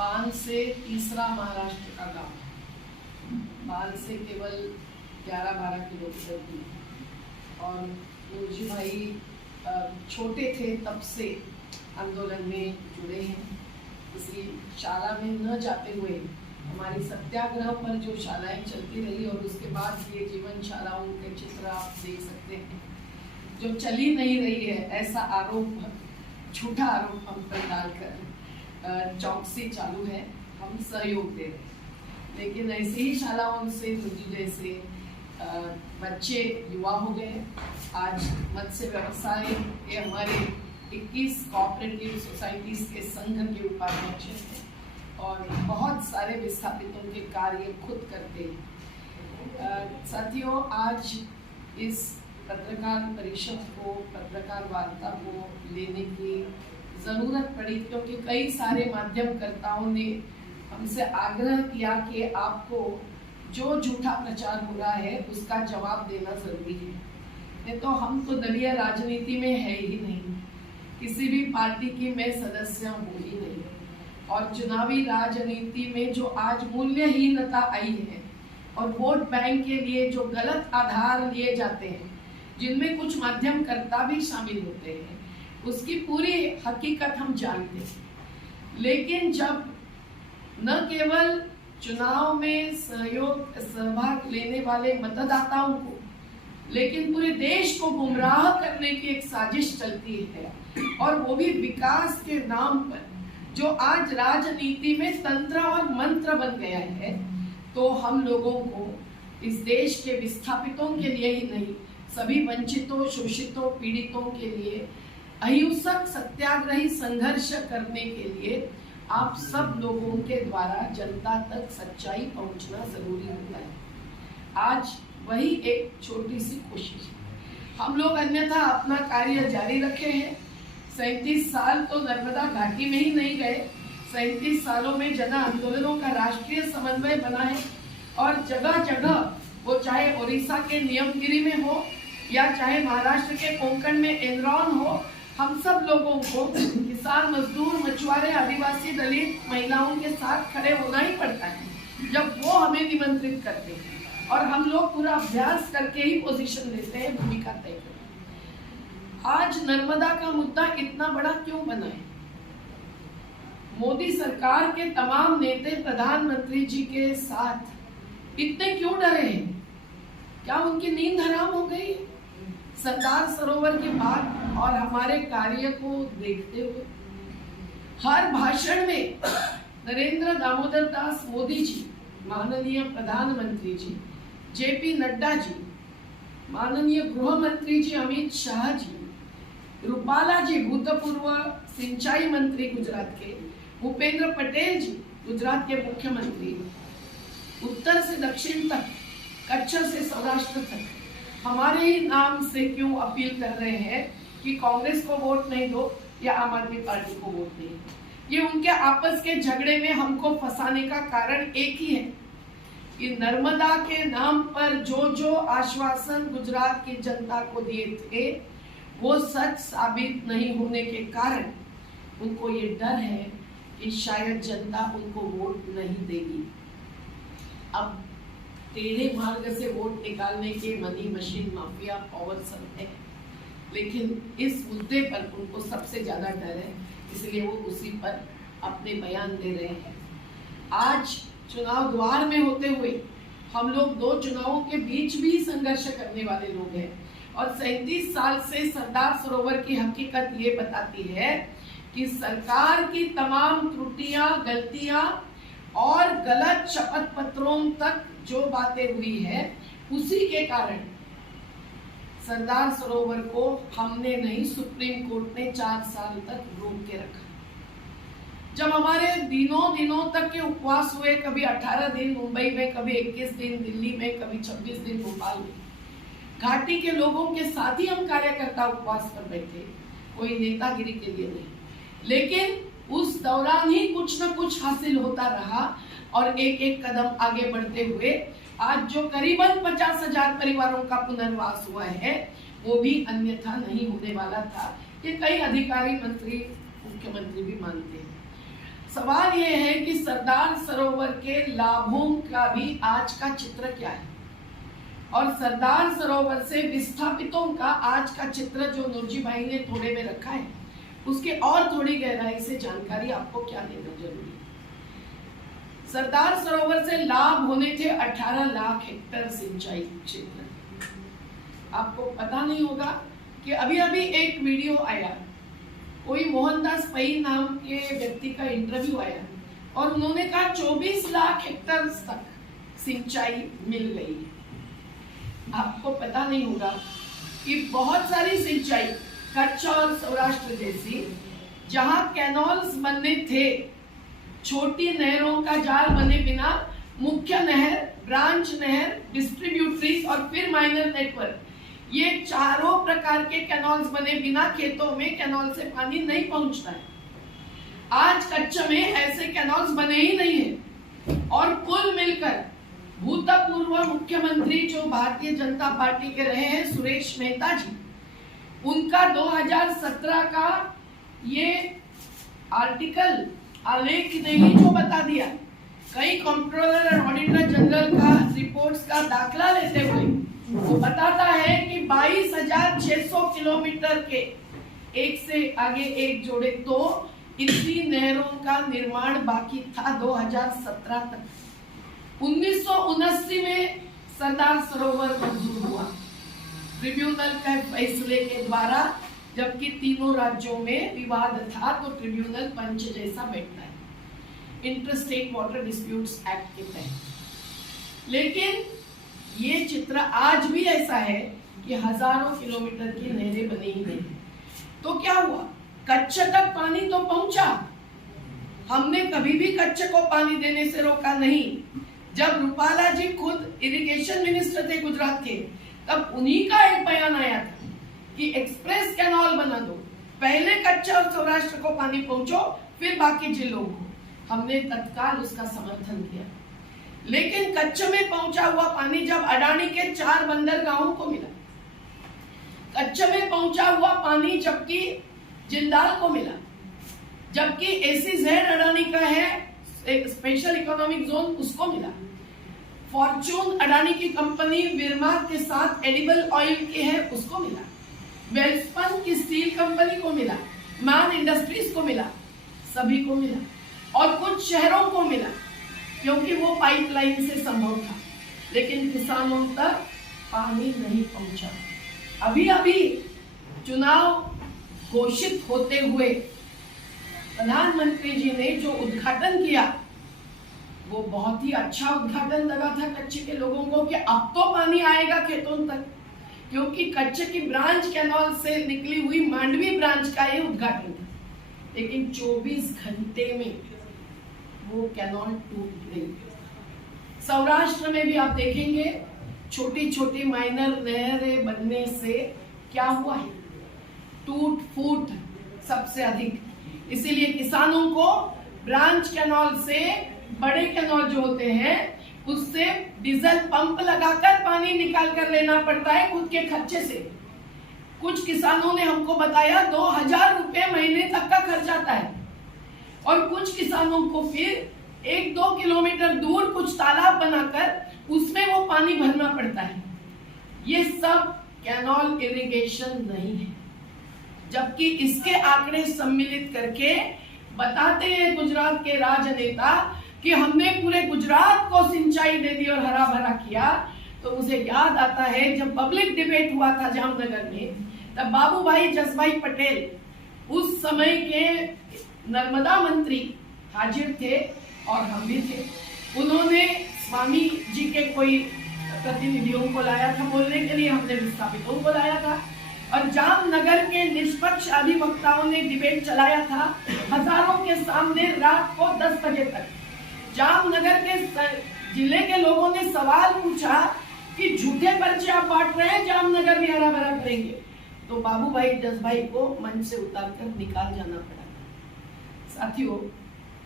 बांध से तीसरा महाराष्ट्र का गांव, बांध से केवल 11-12 किलोमीटर दूर। और मुरजी भाई छोटे थे तब से आंदोलन में जुड़े हैं, इसलिए शाला में न जाते हुए हमारी सत्याग्रह पर जो शालाएं चलती रही और उसके बाद ये जीवन शालाओं के चित्र आप देख सकते हैं, जो चली नहीं रही है ऐसा आरोप, झूठा आरोप हम पर डालकर चौकसी चालू है। हम सहयोग दे रहे हैं, लेकिन ऐसे ही शालाओं से मुझे जैसे बच्चे युवा हो गए। आज मत्स्य व्यवसाय ये हमारे 21 कोऑपरेटिव सोसाइटीज के संघ के उपाध्यक्ष हैं और बहुत सारे विस्थापितों के कार्य खुद करते हैं। साथियों, आज इस पत्रकार परिषद को, पत्रकार वार्ता को लेने की ज़रूरत पड़ी क्योंकि कई सारे माध्यमकर्ताओं ने हमसे आग्रह किया कि आपको जो झूठा प्रचार हो रहा है उसका जवाब देना जरूरी है। नहीं तो हम तो दलीय राजनीति में है ही नहीं, किसी भी पार्टी की मैं सदस्य हूँ ही नहीं। और चुनावी राजनीति में जो आज मूल्यहीनता आई है और वोट बैंक के लिए जो गलत आधार लिए जाते हैं, जिनमें कुछ माध्यमकर्ता भी शामिल होते हैं, उसकी पूरी हकीकत हम जानते हैं। लेकिन जब न केवल चुनाव में सहभाग लेने वाले मतदाताओं को, लेकिन पूरे देश को गुमराह करने की एक साजिश चलती है, और वो भी विकास के नाम पर, जो आज राजनीति में तंत्र और मंत्र बन गया है, तो हम लोगों को इस देश के विस्थापितों के लिए ही नहीं, सभी वंचितों, शोषितों, पीड़ितों के लिए अहिंसक सत्याग्रही संघर्ष करने के लिए आप सब लोगों के द्वारा जनता तक सच्चाई पहुंचना जरूरी होता है। आज वही एक छोटी सी कोशिश है। हम लोग अन्यथा अपना कार्य जारी रखे हैं। 37 साल तो नर्मदा घाटी में ही नहीं गए, 37 सालों में जन आंदोलनों का राष्ट्रीय समन्वय बना है और जगह जगह, वो चाहे ओडिशा के नियमगिरी में हो या चाहे महाराष्ट्र के कोंकण में एनरॉन हो, हम सब लोगों को किसान, मजदूर, मछुआरे, आदिवासी, दलित महिलाओं के साथ खड़े होना ही पड़ता है जब वो हमें निमंत्रित करते हैं, और हम लोग पूरा अभ्यास करके ही पोजीशन लेते हैं, भूमिका तय करते हैं। आज नर्मदा का मुद्दा इतना बड़ा क्यों बना है? मोदी सरकार के तमाम नेता प्रधानमंत्री जी के साथ इतने क्यों डरे हैं? क्या उनकी नींद हराम हो गई? सरदार सरोवर की बात और हमारे कार्य को देखते हुए हर भाषण में नरेंद्र दामोदर दास मोदी जी, माननीय प्रधानमंत्री जी, जेपी नड्डा जी, माननीय गृह मंत्री जी अमित शाह जी, रूपाला जी, भूतपूर्व सिंचाई मंत्री गुजरात के, भूपेंद्र पटेल जी, गुजरात के मुख्यमंत्री, उत्तर से दक्षिण तक, कच्छ से सौराष्ट्र तक हमारे ही नाम से क्यों अपील कर रहे हैं कि कांग्रेस को वोट नहीं दो या आम आदमी पार्टी को वोट नहीं? ये उनके आपस के झगड़े में हमको फंसाने का कारण एक ही है कि नर्मदा के नाम पर जो जो आश्वासन गुजरात की जनता को दिए थे, वो सच साबित नहीं होने के कारण उनको ये डर है कि शायद जनता उनको वोट नहीं देगी। अब टेढ़े मार्ग से वोट निकालने के मनी मशीन माफिया पावर सब है, लेकिन इस मुद्दे पर उनको सबसे ज्यादा डर है, इसलिए वो उसी पर अपने बयान दे रहे हैं। आज चुनाव द्वार में होते हुए हम लोग 2 चुनावों के बीच भी संघर्ष करने वाले लोग हैं, और 37 साल से सरदार सरोवर की हकीकत ये बताती है कि सरकार की तमाम त्रुटियां, गलतियां और गलत शपथ पत्रों तक जो बातें हुई है, उसी के कारण सरदार सरोवर को हमने नहीं, सुप्रीम कोर्ट ने 4 साल तक रोक के रखा। जब हमारे दिनों तक के उपवास हुए, कभी 18 दिन मुंबई में, कभी 21 दिन दिल्ली में, कभी 26 दिन भोपाल में, घाटी के लोगों के साथ ही हम कार्यकर्ता उपवास पर बैठे, कोई नेतागिरी के लिए नहीं। लेकिन उस दौरान ही कुछ न कुछ हासिल होता रहा, और एक एक कदम आगे बढ़ते हुए आज जो करीबन 50,000 परिवारों का पुनर्वास हुआ है, वो भी अन्यथा नहीं होने वाला था। ये कई अधिकारी, मंत्री, मुख्यमंत्री भी मानते हैं। सवाल ये है कि सरदार सरोवर के लाभों का भी आज का चित्र क्या है, और सरदार सरोवर से विस्थापितों का आज का चित्र जो नूरजी भाई ने थोड़े में रखा है, उसके और थोड़ी गहराई से जानकारी आपको क्या देना जरूरी है। सरदार सरोवर से लाभ होने थे 18 लाख हेक्टेयर सिंचाई क्षेत्र। आपको पता नहीं होगा कि अभी अभी एक वीडियो आया, कोई मोहनदास पै नाम के व्यक्ति का इंटरव्यू आया और उन्होंने कहा 24 लाख हेक्टेयर तक सिंचाई मिल गई है। आपको पता नहीं होगा कि बहुत सारी सिंचाई कच्छ और सौराष्ट्र जैसी जहां कैनॉल्स बनने थे, छोटी नहरों का जाल बने बिना मुख्य नहर, ब्रांच नहर, डिस्ट्रीब्यूटरीज और फिर माइनर नेटवर्क, ये चारों प्रकार के कैनॉल्स बने बिना खेतों में कैनॉल से पानी नहीं पहुंचता है। आज कच्छ में ऐसे कैनॉल्स बने ही नहीं है। और कुल मिलकर भूतपूर्व मुख्यमंत्री जो भारतीय जनता पार्टी के रहे हैं सुरेश मेहता जी, उनका 2017 का ये आर्टिकल आलेख ने ही जो बता दिया, कई कंट्रोलर और ऑडिटर जनरल का रिपोर्ट्स का दाखला लेते हुए वो बताता है कि 22,600 किलोमीटर के एक से आगे एक जोड़े तो इतनी नहरों का निर्माण बाकी था 2017 तक। 1979 में सरदार सरोवर मंजूर हुआ ट्रिब्यूनल के फैसले के द्वारा, जबकि तीनों राज्यों में विवाद था तो ट्रिब्यूनल पंच जैसा बैठता है, इंटरस्टेट वाटर डिस्प्यूट्स एक्ट के तहत। लेकिन ये चित्र आज भी ऐसा है कि हजारों किलोमीटर की नहरें बनी ही नहीं। तो क्या हुआ, कच्छ तक पानी तो पहुंचा, हमने कभी भी कच्छ को पानी देने से रोका नहीं। जब रूपाला जी खुद इरिगेशन मिनिस्टर थे गुजरात के, तब उन्हीं का एक बयान आया था कि एक्सप्रेस कैनाल बना दो, पहले कच्छ और सौराष्ट्र को पानी पहुंचो फिर बाकी जिलों को। हमने तत्काल उसका समर्थन किया। लेकिन कच्छ में पहुंचा हुआ पानी जब अडानी के 4 बंदरगाहों को मिला, कच्छ में पहुंचा हुआ पानी जबकि जिंदाल को मिला, जबकि एसीजेड अडानी का है एक स्पेशल इकोनॉमिक जोन, उसको मिला। फॉर्चून अडानी की कंपनी विरमा के साथ एडिबल ऑयल की है, उसको मिला। वेल्सपन की स्टील कंपनी को मिला, मैन इंडस्ट्रीज को मिला, सभी को मिला और कुछ शहरों को मिला क्योंकि वो पाइपलाइन से संभव था। लेकिन किसानों तक पानी नहीं पहुंचा। अभी अभी चुनाव घोषित होते हुए प्रधानमंत्री जी ने जो उद्घाटन किया वो बहुत ही अच्छा उद्घाटन लगा था कच्छ के लोगों को कि अब तो पानी आएगा खेतों तक, क्योंकि कच्छ की ब्रांच कैनाल से निकली हुई मांडवी ब्रांच का ये उद्घाटन था। लेकिन 24 घंटे में वो कैनाल टूट गई। सौराष्ट्र में भी आप देखेंगे छोटी छोटी माइनर नहरें बनने से क्या हुआ है, टूट फूट सबसे अधिक। इसीलिए किसानों को ब्रांच कैनाल से बड़े कैनाल जो होते हैं उससे डीजल पंप लगाकर पानी निकाल कर लेना पड़ता है खुद के खर्चे से। कुछ किसानों ने हमको बताया 2,000 रुपए महीने तक का खर्च आता है और कुछ किसानों को फिर 1-2 किलोमीटर दूर कुछ तालाब बनाकर उसमें वो पानी भरना पड़ता है। ये सब कैनाल इरिगेशन नहीं है, जबकि इसके आंकड़े सम्मिलित करके बताते हैं गुजरात के राजनेता कि हमने पूरे गुजरात को सिंचाई दे दी और हरा भरा किया। तो मुझे याद आता है जब पब्लिक डिबेट हुआ था जामनगर में, तब बाबू भाई जसभाई पटेल उस समय के नर्मदा मंत्री हाजिर थे और हम भी थे। उन्होंने स्वामी जी के कोई प्रतिनिधियों को लाया था बोलने के लिए, हमने विस्थापितों को लाया था और जामनगर के निष्पक्ष अधिवक्ताओं ने डिबेट चलाया था हजारों के सामने रात को 10 बजे तक। जामनगर के जिले के लोगों ने सवाल पूछा कि झूठे पर्चे आप बांट रहे हैं, जामनगर भी हरा भरा करेंगे। तो बाबू भाई जसभाई को मंच से उतारकर निकाल जाना पड़ा। साथियों,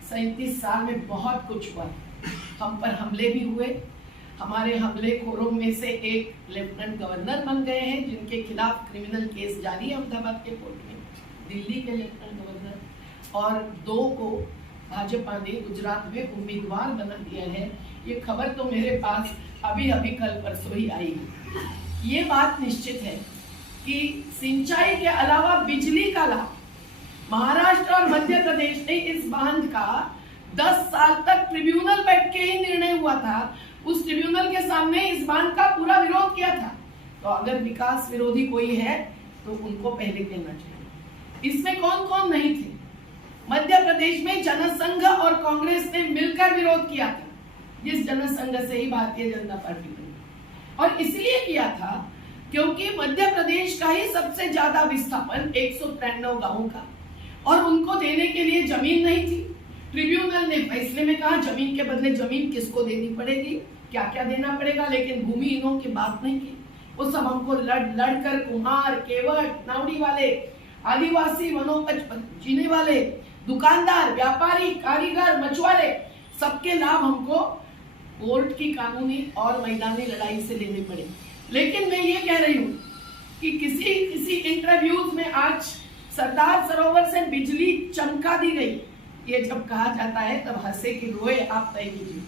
37 साल में बहुत कुछ हुआ। हम पर हमले भी हुए। हमारे हमलेखोरों में से एक लेफ्टिनेंट गवर्नर बन गए हैं जिनके खिलाफ क्रिमिनल केस जारी है अहमदाबाद के कोर्ट में, दिल्ली के लेफ्टिनेंट गवर्नर, और 2 को भाजपा ने गुजरात में उम्मीदवार बना दिया है। ये खबर तो मेरे पास अभी अभी कल परसों ही आई है। ये बात निश्चित है कि सिंचाई के अलावा बिजली का लाभ महाराष्ट्र और मध्य प्रदेश ने इस बांध का 10 साल तक ट्रिब्यूनल बैठ के ही निर्णय हुआ था। उस ट्रिब्यूनल के सामने इस बांध का पूरा विरोध किया था। तो अगर विकास विरोधी कोई है तो उनको पहले कहना चाहिए। इसमें कौन कौन नहीं थे? मध्य प्रदेश में जनसंघ और कांग्रेस ने मिलकर विरोध किया था, जिस जनसंघ से ही भारतीय जनता पार्टी बनी। और इसलिए किया था क्योंकि मध्य प्रदेश का ही सबसे ज्यादा विस्थापन 193 गांवों का, और उनको देने के लिए जमीन नहीं थी। ट्रिब्यूनल ने फैसले में कहा जमीन के बदले जमीन किसको देनी पड़ेगी, क्या क्या देना पड़ेगा, लेकिन भूमिहीनों की बात नहीं की। वो सब हमको लड़कर कुम्हार, केवट, नावड़ी वाले, आदिवासी वनोपज जीने वाले, दुकानदार, व्यापारी, कारीगर, मछुआरे, सबके लाभ हमको कोर्ट की कानूनी और मैदानी लड़ाई से लेने पड़े। लेकिन मैं ये कह रही हूँ कि किसी इंटरव्यूज में आज सरदार सरोवर से बिजली चमका दी गई, ये जब कहा जाता है तब हंसे कि रोए आप तय कीजिए।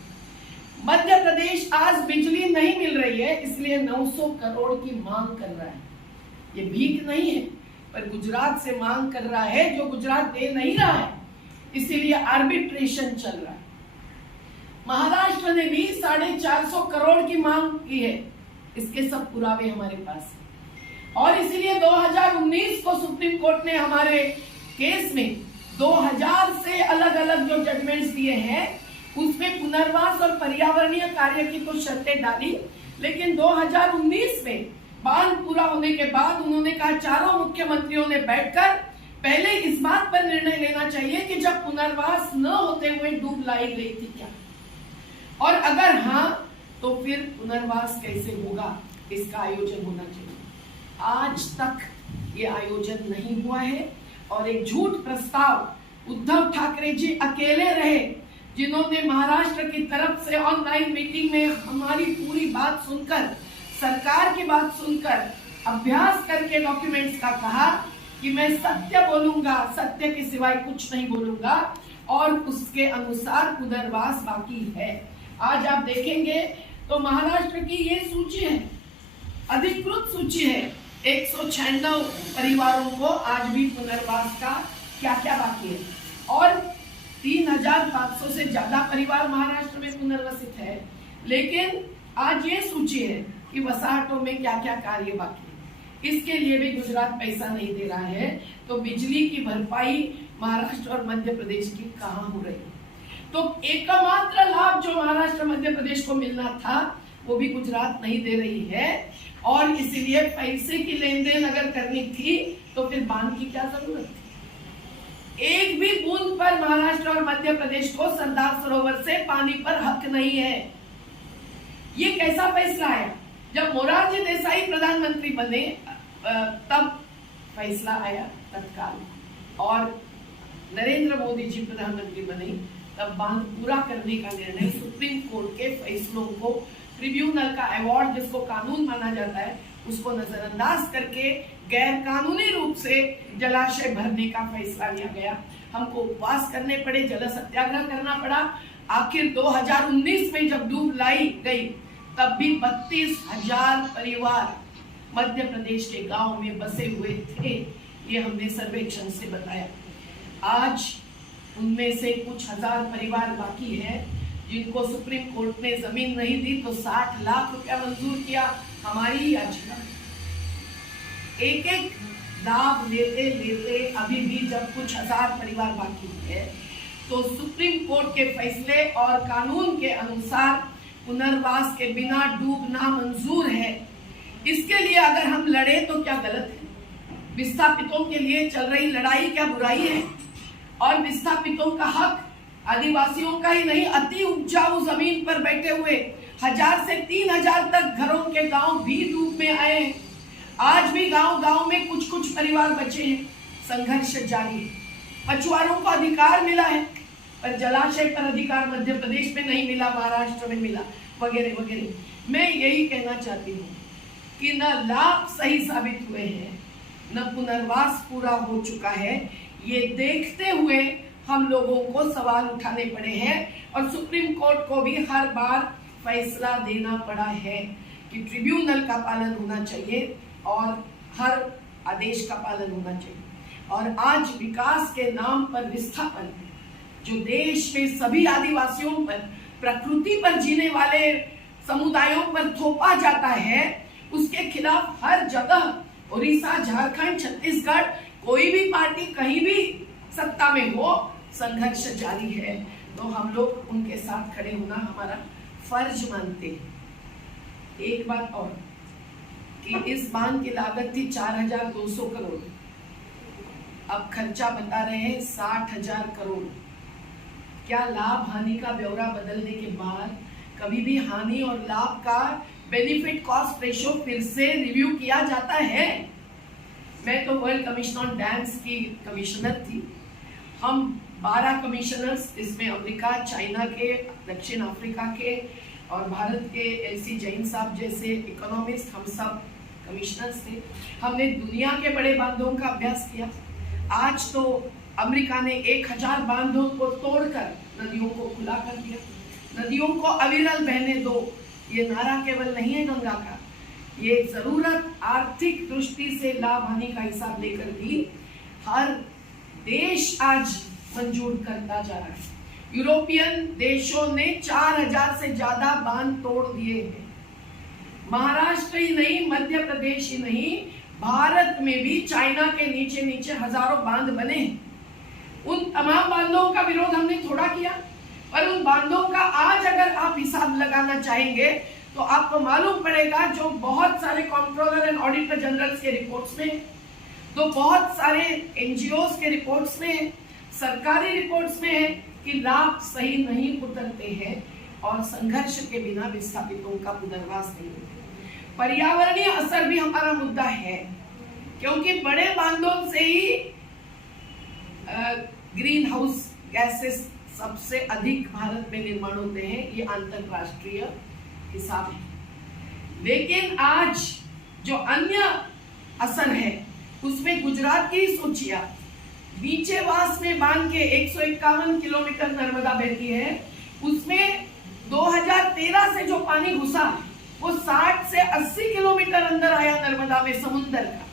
मध्य प्रदेश आज बिजली नहीं मिल रही है, इसलिए 900 करोड़ की मांग कर रहा है। ये भीख नहीं है, पर गुजरात से मांग कर रहा है जो गुजरात दे नहीं रहा है, इसीलिए आर्बिट्रेशन चल रहा है। महाराष्ट्र ने भी 450 करोड़ की मांग की है, इसके सब पुरावे हमारे पास है। और इसीलिए 2019 को सुप्रीम कोर्ट ने हमारे केस में 2000 से अलग अलग जो जजमेंट्स दिए हैं उसमें पुनर्वास और पर्यावरणीय कार्य की कुछ शर्तें डाली। लेकिन 2019 में बांध पूरा होने के बाद उन्होंने कहा चारों मुख्यमंत्रियों ने बैठकर पहले इस बात पर निर्णय लेना चाहिए कि जब पुनर्वास न होते हुए डूब लाई गई थी क्या, और अगर हाँ तो फिर पुनर्वास कैसे होगा, इसका आयोजन होना चाहिए। आज तक ये आयोजन नहीं हुआ है और एक झूठ प्रस्ताव उद्धव ठाकरे जी अकेले रहे, जिन्होंने महाराष्ट्र की तरफ से ऑनलाइन मीटिंग में हमारी पूरी बात सुनकर, सरकार की बात सुनकर, अभ्यास करके डॉक्यूमेंट्स का कहा कि मैं सत्य बोलूंगा, सत्य के सिवाय कुछ नहीं बोलूंगा, और उसके अनुसार पुनर्वास बाकी है। आज आप देखेंगे तो महाराष्ट्र की ये सूची है, अधिकृत सूची है, 196 परिवारों को आज भी पुनर्वास का क्या क्या बाकी है, और 3500 से ज्यादा परिवार महाराष्ट्र में पुनर्वसित है। लेकिन आज ये सूची है कि वसाहतों में क्या क्या कार्य बाकी है। इसके लिए भी गुजरात पैसा नहीं दे रहा है, तो बिजली की भरपाई महाराष्ट्र और मध्य प्रदेश की कहाँ हो रही है। तो एकमात्र लाभ जो महाराष्ट्र मध्य प्रदेश को मिलना था वो भी गुजरात नहीं दे रही है, और इसीलिए पैसे की लेन देन अगर करनी थी तो फिर बांध की क्या जरूरत थी। एक भी बूंद पर महाराष्ट्र और मध्य प्रदेश को सरदार सरोवर से पानी पर हक नहीं है। ये कैसा फैसला आया? जब मोरारजी देसाई प्रधानमंत्री बने तब फैसला आया तत्काल, और नरेंद्र मोदी जी प्रधानमंत्री बने तब बांध पूरा करने का निर्णय सुप्रीम कोर्ट के फैसलों को, ट्रिब्यूनल का अवार्ड जिसको कानून माना जाता है, उसको नजरअंदाज करके गैर कानूनी रूप से जलाशय भरने का फैसला लिया गया। हमको उपवास करने पड़े, जल सत्याग्रह करना पड़ा। आखिर 2019 में जब डूब लाई गई तब भी 32,000 परिवार मध्य प्रदेश के गांव में बसे हुए थे, ये हमने सर्वेक्षण से बताया। आज उनमें से कुछ हजार परिवार बाकी है जिनको सुप्रीम कोर्ट ने जमीन नहीं दी तो 60 लाख रुपया मंजूर किया, हमारी याचिका। एक एक लाभ लेते लेते अभी भी जब कुछ हजार परिवार बाकी है तो सुप्रीम कोर्ट के फैसले और कानून के अनुसार पुनर्वास के बिना डूबना मंजूर है। इसके लिए अगर हम लड़े तो क्या गलत है? विस्थापितों के लिए चल रही लड़ाई क्या बुराई है? और विस्थापितों का हक आदिवासियों का ही नहीं, अति उपजाऊ जमीन पर बैठे हुए 1000 से 3000 तक घरों के गांव भी डूब में आए हैं। आज भी गांव में कुछ कुछ परिवार बचे हैं, संघर्ष जारी है। मछुआरों को अधिकार मिला है पर जलाशय पर अधिकार मध्य प्रदेश में नहीं मिला, महाराष्ट्र में मिला, वगैरह वगैरह। मैं यही कहना चाहती हूँ कि न लाभ सही साबित हुए हैं, न पुनर्वास पूरा हो चुका है। ये देखते हुए हम लोगों को सवाल उठाने पड़े हैं और सुप्रीम कोर्ट को भी हर बार फैसला देना पड़ा है कि ट्रिब्यूनल का पालन होना चाहिए और हर आदेश का पालन होना चाहिए। और आज विकास के नाम पर विस्थापन जो देश में सभी आदिवासियों पर, प्रकृति पर जीने वाले समुदायों पर थोपा जाता है, उसके खिलाफ हर जगह उड़ीसा, झारखंड, छत्तीसगढ़, कोई भी पार्टी कहीं भी सत्ता में हो, संघर्ष जारी है। तो हम लोग उनके साथ खड़े होना हमारा फर्ज मानते हैं। एक बात और कि इस बांध की लागत थी 4,200 करोड़, अब खर्चा बता रहे हैं 60,000 करोड़। क्या लाभ हानि का ब्यौरा बदलने के बाद कभी भी हानि और लाभ का बेनिफिट कॉस्ट रेशो फिर से रिव्यू किया जाता है? मैं तो वर्ल्ड कमीशन ऑन डैम्स की कमिश्नर थी। हम 12 कमिश्नर्स, इसमें अमेरिका, चाइना के, दक्षिण अफ्रीका के और भारत के एलसी जैन साहब जैसे इकोनॉमिस्ट, हम सब कमिश्नर्स थे। हमने दुनिया के बड़े बांधों का अभ्यास किया। आज तो अमेरिका ने 1000 बांधों को तोड़कर नदियों को खुला कर दिया। नदियों को अविरल बहने दो, ये नारा केवल नहीं है गंगा का, ये जरूरत आर्थिक दृष्टि से लाभ हानि का हिसाब लेकर भी हर देश आज मंजूर करता जा रहा है। यूरोपियन देशों ने 4000 से ज्यादा बांध तोड़ दिए हैं। महाराष्ट्र ही नहीं, मध्य प्रदेश ही नहीं, भारत में भी चाइना के नीचे नीचे हजारों बांध बने। उन तमाम बांधों का विरोध हमने थोड़ा किया, पर उन बांधों का आज अगर आप हिसाब लगाना चाहेंगे तो आपको मालूम पड़ेगा, जो बहुत सारे कंट्रोलर एंड ऑडिटर जनरल्स के रिपोर्ट्स में, तो बहुत सारे एनजीओस के रिपोर्ट्स में, सरकारी रिपोर्ट्स में है कि लाभ सही नहीं उतरते हैं और संघर्ष के बिना विस्थापितों का पुनर्वास नहीं होता। पर्यावरणीय असर भी हमारा मुद्दा है, क्योंकि बड़े बांधों से ही ग्रीन हाउस गैसेस सबसे अधिक भारत में निर्माण होते हैं, ये अंतरराष्ट्रीय हिसाब है। लेकिन आज जो अन्य असर है उसमें गुजरात की सोचिए, बीचेवास में बांध के 151 किलोमीटर नर्मदा बहती है, उसमें 2013 से जो पानी घुसा वो 60 से 80 किलोमीटर अंदर आया नर्मदा में, समुद्र का,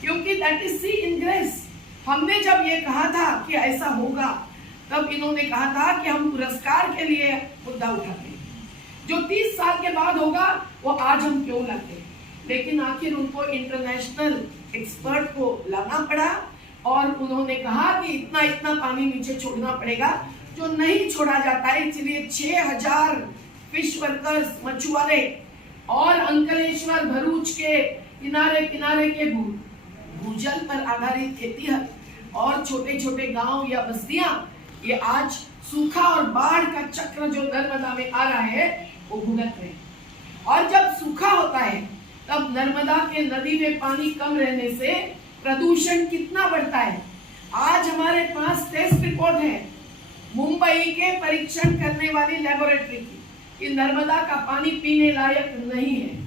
क्योंकि दैट इज सी इनग्रेस। हमने जब ये कहा था कि ऐसा होगा, तब इन्होंने कहा था कि हम पुरस्कार के लिए मुद्दा उठाते हैं, जो 30 साल के बाद होगा वो आज हम क्यों लाते हैं। लेकिन आखिर उनको इंटरनेशनल एक्सपर्ट को लाना पड़ा और उन्होंने कहा कि इतना इतना पानी नीचे छोड़ना पड़ेगा, जो नहीं छोड़ा जाता है। इसलिए 6000 फिश वर्कर्स, मछुआरे और अंकलेश्वर, भरूच के किनारे किनारे के भूजल पर आधारित खेती है और छोटे छोटे गांव या बस्तियां, ये आज सूखा और बाढ़ का चक्र जो नर्मदा में आ रहा है वो भुगत रहे। और जब सूखा होता है तब नर्मदा के नदी में पानी कम रहने से प्रदूषण कितना बढ़ता है। आज हमारे पास टेस्ट रिपोर्ट है मुंबई के परीक्षण करने वाली लेबोरेटरी की कि नर्मदा का पानी पीने लायक नहीं है।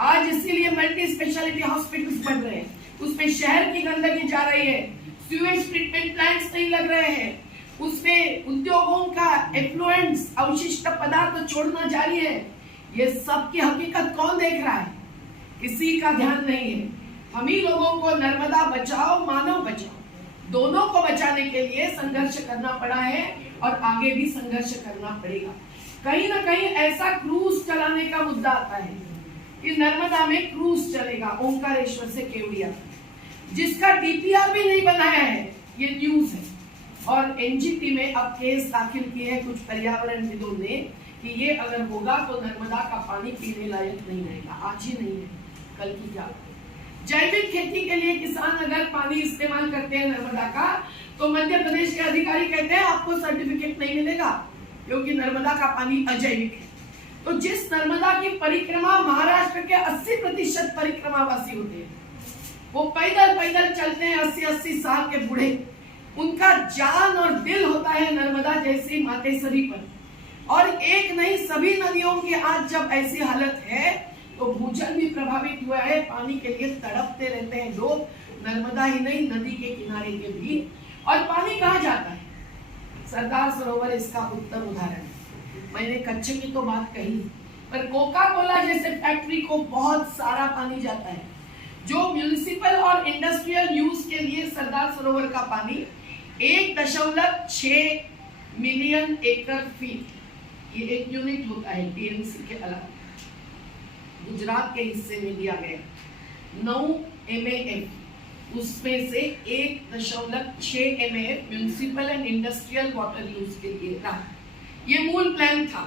आज इसीलिए मल्टी स्पेशलिटी हॉस्पिटल्स बन रहे हैं, उसमें शहर की गंदगी जा रही है, सीवेज ट्रीटमेंट प्लांट्स नहीं लग रहे हैं, उसमें उद्योगों का एफ्लुएंट्स, अवशिष्ट पदार्थ छोड़ना जारी है। ये सब की हकीकत कौन देख रहा है? किसी का ध्यान नहीं है। हम ही लोगों को नर्मदा बचाओ, मानव बचाओ, दोनों को बचाने के लिए संघर्ष करना पड़ा है और आगे भी संघर्ष करना पड़ेगा। कहीं ना कहीं ऐसा क्रूज चलाने का मुद्दा आता है कि नर्मदा में क्रूज चलेगा ओंकारेश्वर से केवड़िया, जिसका डीपीआर भी नहीं बनाया है, ये न्यूज है। और एनजीटी में अब केस दाखिल किए हैं कुछ पर्यावरणविदों ने कि ये अगर होगा तो नर्मदा का पानी पीने लायक नहीं रहेगा। आज ही नहीं है, कल की क्या। जैविक खेती के लिए किसान अगर पानी इस्तेमाल करते हैं नर्मदा का, तो मध्य प्रदेश के अधिकारी कहते हैं आपको सर्टिफिकेट नहीं मिलेगा क्योंकि नर्मदा का पानी अजैविक है। तो जिस नर्मदा की परिक्रमा महाराष्ट्र के 80% परिक्रमावासी होते हैं, वो पैदल पैदल चलते हैं, 80-80 साल के बूढ़े, उनका जान और दिल होता है नर्मदा जैसी मातेश्वरी पर। और एक नहीं, सभी नदियों की आज जब ऐसी हालत है तो भूजल भी प्रभावित हुआ है, पानी के लिए तड़पते रहते हैं लोग, नर्मदा ही नहीं नदी के किनारे के भी। और पानी कहाँ जाता है? सरदार सरोवर इसका उत्तम उदाहरण है। मैंने कच्चे की तो बात कही, पर कोका कोला जैसे फैक्ट्री को बहुत सारा पानी जाता है। जो म्यूनिसिपल और इंडस्ट्रियल यूज के लिए सरदार सरोवर का पानी 1.6 मिलियन एकड़ फीट, ये एक यूनिट होता है टीएमसी के अलावा, गुजरात के हिस्से में दिया गया 9 MAF, उसमें से 1.6 MAF municipal and industrial water use के लिए रहा। ये मूल प्लान था,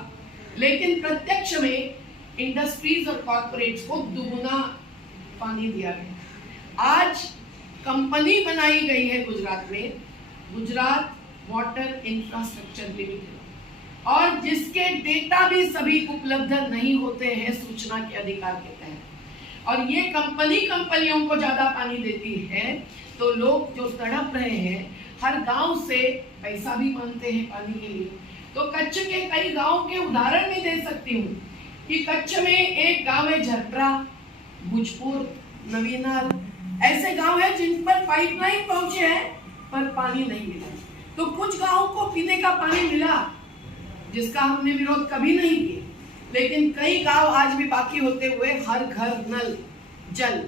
लेकिन प्रत्यक्ष में इंडस्ट्रीज और कॉर्पोरेट्स को दुगुना पानी दिया गया। आज कंपनी बनाई गई है गुजरात में, गुजरात वाटर इंफ्रास्ट्रक्चर लिमिटेड, और जिसके डेटा भी सभी उपलब्ध नहीं होते हैं सूचना के अधिकार के तहत। और ये कंपनियों को ज्यादा पानी देती है, तो लोग जो तड़प रहे हैं, हर गांव से पैसा भी मांगते हैं पानी के लिए। तो कच्छ के कई गांव के उदाहरण भी दे सकती हूँ कि कच्छ में एक गांव है झरपरा, भुजपुर, नवीनाल, ऐसे गांव है जिन पर पाइपलाइन पहुंचे हैं पर पानी नहीं मिला। तो कुछ गांवों को पीने का पानी मिला, जिसका हमने विरोध कभी नहीं किया, लेकिन कई गांव आज भी बाकी होते हुए हर घर नल जल,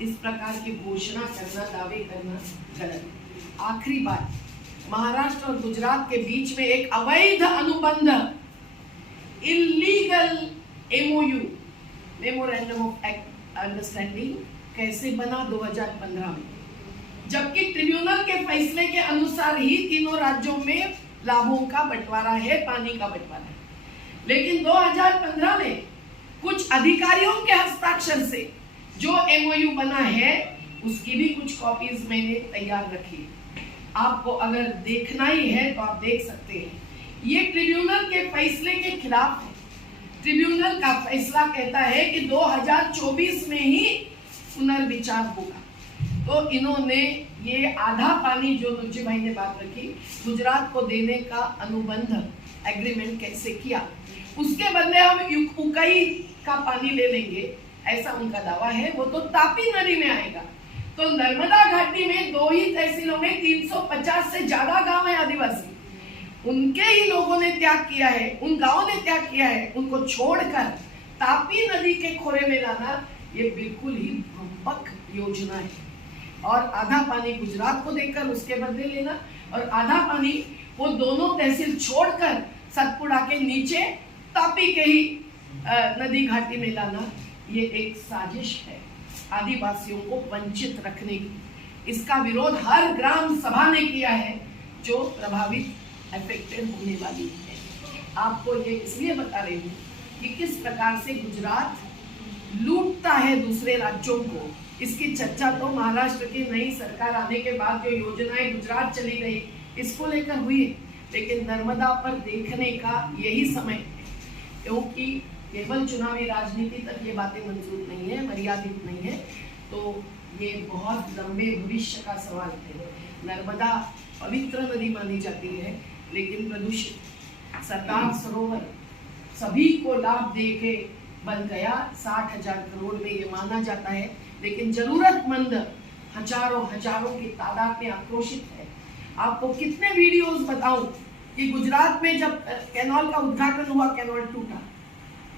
इस प्रकार की घोषणा करना, दावे करना गलत। आखिरी बात, महाराष्ट्र और गुजरात के बीच में एक अवैध अनुबंध, illegal MOU, memorandum of understanding, कैसे बना 2015 में, जबकि ट्रिब्यूनल के फैसले के अनुसार ही तीनों राज्यों में लाभों का बंटवारा है, पानी का बंटवारा है। लेकिन 2015 में कुछ अधिकारियों के हस्ताक्षर से जो MOU बना है, उसकी भी कुछ कॉपीज मैंने तैयार रखी। आपको अगर देखना ही है तो आप देख सकते हैं। ये ट्रिब्यूनल के फैसले के खिलाफ है। ट्रिब्यूनल का फैसला कहता है कि 2024 में ही पुनर्विचार होगा। तो इन्होंने ये आधा पानी, जो नुजी भाई ने बात रखी, गुजरात को देने का अनुबंध एग्रीमेंट कैसे किया, उसके बदले हम उकई का पानी ले लेंगे, ऐसा उनका दावा है। वो तो तापी नदी में आएगा। तो नर्मदा घाटी में 2 ही तहसीलों में 350 से ज्यादा गांव है आदिवासी, उनके ही लोगों ने त्याग किया है, उन गांवों ने त्याग किया है। उनको छोड़कर तापी नदी के खोरे में लाना, ये बिल्कुल ही भंपक योजना है। और आधा पानी गुजरात को देकर उसके बदले लेना, और आधा पानी वो दोनों तहसील छोड़कर सतपुड़ा के नीचे तापी के ही नदी घाटी में लाना, ये एक साजिश है आदिवासियों को वंचित रखने की। इसका विरोध हर ग्राम सभा ने किया है जो प्रभावित अफेक्टेड होने वाली है। आपको ये इसलिए बता रही हूँ कि किस प्रकार से गुजरात लूटता है दूसरे राज्यों को। इसकी चर्चा तो महाराष्ट्र की नई सरकार आने के बाद जो योजनाएं गुजरात चली गई, इसको लेकर हुई, लेकिन नर्मदा पर देखने का यही समय है, क्योंकि केवल चुनावी राजनीति तक ये बातें मंजूर नहीं है, मर्यादित नहीं है। तो ये बहुत लंबे भविष्य का सवाल है। नर्मदा पवित्र नदी मानी जाती है, लेकिन प्रदूषित। सरदार सरोवर सभी को लाभ देके बन गया, 60,000 करोड़ में ये माना जाता है, लेकिन जरूरतमंद हजारों की तादाद में आक्रोशित है। आपको कितने वीडियोस बताऊं कि गुजरात में जब कैनाल का उद्घाटन हुआ, कैनाल टूटा,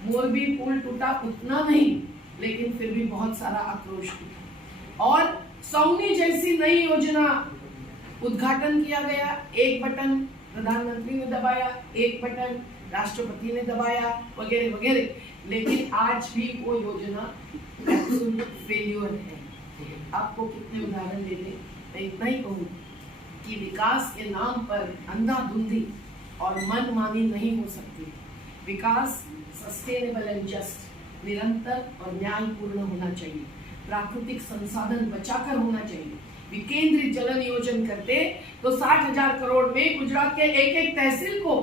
मोरबी पुल टूटा, उतना नहीं, लेकिन फिर भी बहुत सारा आक्रोश टूटा। और सौनी जैसी नई योजना उद्घाटन किया गया, एक बटन प्रधानमंत्री ने दबाया, एक बटन राष्ट्रपति ने दबाया, वगैरह वगैरह, लेकिन आज भी वो योजना फेल्योर है। आपको कितने उदाहरण दे दें, मैं इतना ही कहूँ कि विकास के नाम पर अंधाधुंधी और मनमानी नहीं हो सकती। विकास सस्टेनेबल एंड जस्ट, निरंतर और न्यायपूर्ण होना चाहिए। प्राकृतिक संसाधन बचाकर होना चाहिए। विकेंद्रित जल नियोजन करते तो 60,000 करोड़ में गुजरात के एक तहसील को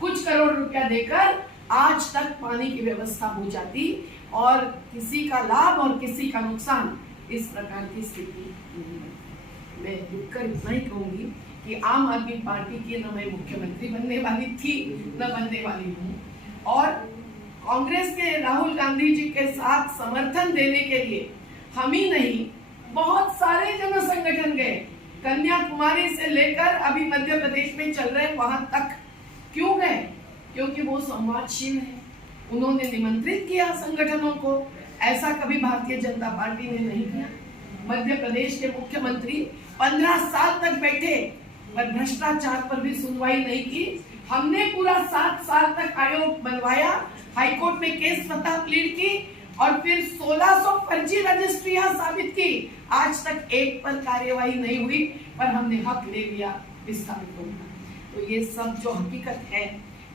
कुछ करोड़ रुपया देकर आज तक पानी की व्यवस्था हो जाती, और किसी का लाभ और किसी का नुकसान, इस प्रकार की स्थिति नहीं है। मैं रुककर इतना ही कहूंगी कि आम आदमी पार्टी की न मैं मुख्यमंत्री बनने वाली थी, न बनने वाली हूँ, और कांग्रेस के राहुल गांधी जी के साथ समर्थन देने के लिए हम ही नहीं, बहुत सारे जन संगठन गए, कन्याकुमारी से लेकर अभी मध्य प्रदेश में चल रहे वहां तक क्यों गए? क्योंकि वो संवादशील है। उन्होंने निमंत्रित किया संगठनों को, ऐसा कभी भारतीय जनता पार्टी ने नहीं किया। मध्य प्रदेश के मुख्यमंत्री 15 साल तक बैठे पर भ्रष्टाचार पर भी सुनवाई नहीं की। हमने पूरा 7 साल तक आयोग बनवाया, हाईकोर्ट में केस स्वतः प्लीड की और फिर 1600 फर्जी रजिस्ट्रियां साबित की। आज तक एक पर कार्यवाही नहीं हुई, पर हमने हक ले लिया विस्थापितों का। तो ये सब जो हकीकत है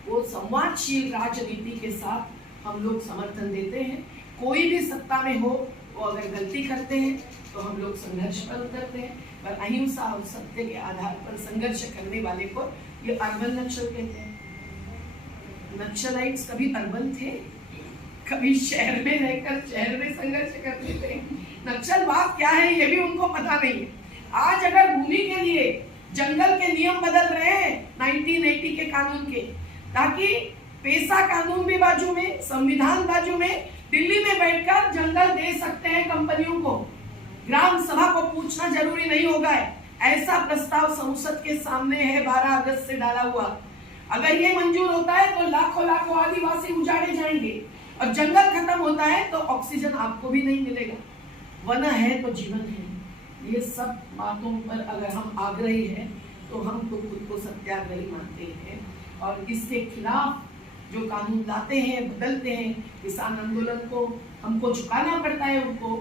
वो संवादशील राजनीति के साथ हम लोग समर्थन देते हैं। कोई भी सत्ता में हो, वो अगर गलती करते हैं तो हम लोग संघर्ष पर उतरते हैं, पर अहिंसा और सत्य के आधार पर संघर्ष करने वाले को ये अर्बन नक्सल कहते हैं। नक्सलाइट्स कभी अर्बन थे, कभी शहर में रहकर शहर में संघर्ष करते थे। नक्सलवाद क्या है ये भी उनको पता नहीं है। आज अगर भूमि के लिए जंगल के नियम बदल रहे हैं 1980 के कानून के, ताकि पेशा कानून भी बाजू में, संविधान बाजू में, दिल्ली में बैठकर जंगल दे सकते हैं कंपनियों को, ग्राम सभा को पूछना जरूरी नहीं होगा। ऐसा प्रस्ताव संसद के सामने है, 12 अगस्त से डाला हुआ। अगर ये मंजूर होता है तो लाखों लाखों आदिवासी उजाड़े जाएंगे और जंगल खत्म होता है तो ऑक्सीजन आपको भी नहीं मिलेगा। वन है तो जीवन है। ये सब बातों पर अगर हम आग्रही हैं तो हम तो खुद को सत्याग्रही मानते हैं और इसके खिलाफ जो कानून लाते हैं, बदलते हैं, किसान आंदोलन को हमको झुकाना पड़ता है उनको,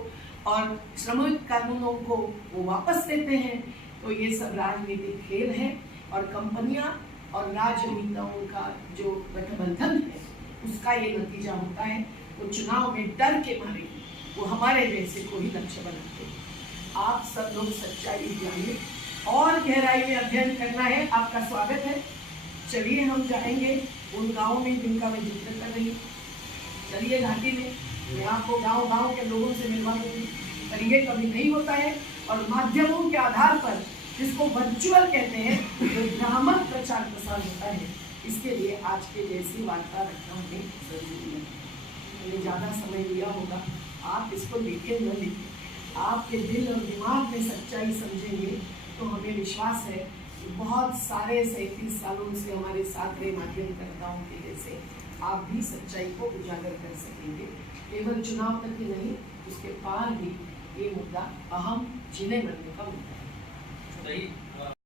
और श्रमिक कानूनों को वो वापस लेते हैं। तो ये सब राजनीतिक खेल है और कंपनियां और राजनेताओं का जो गठबंधन है उसका ये नतीजा होता है। वो चुनाव में डर के मारे वो हमारे जैसे को ही लक्ष्य बनाते हैं। आप सब लोग सच्चाई जानिए और गहराई में अध्ययन करना है, आपका स्वागत है। चलिए हम जाएंगे उन गाँव में जिनका मैं जिक्र कर रही हूँ। चलिए घाटी में, मैं आपको गांव-गांव के लोगों से मिलवा दूंगी, पर ये कभी नहीं होता है। और माध्यमों के आधार पर, जिसको वर्चुअल कहते हैं, जो भ्रामक प्रचार प्रसार होता है, इसके लिए आज के जैसी वार्ता रखना हमें जरूरी है। मैंने ज़्यादा समय लिया होगा, आप इसको लिखे न लिखें, आपके दिल और दिमाग में सच्चाई समझेंगे तो हमें विश्वास है कि बहुत सारे 37 सालों से हमारे साथ रहे माध्यमकर्ताओं के जैसे आप भी सच्चाई को उजागर कर सकेंगे। केवल चुनाव तक ही नहीं, उसके पार भी ये मुद्दा अहम, जिन्हें मरने का मुद्दा है।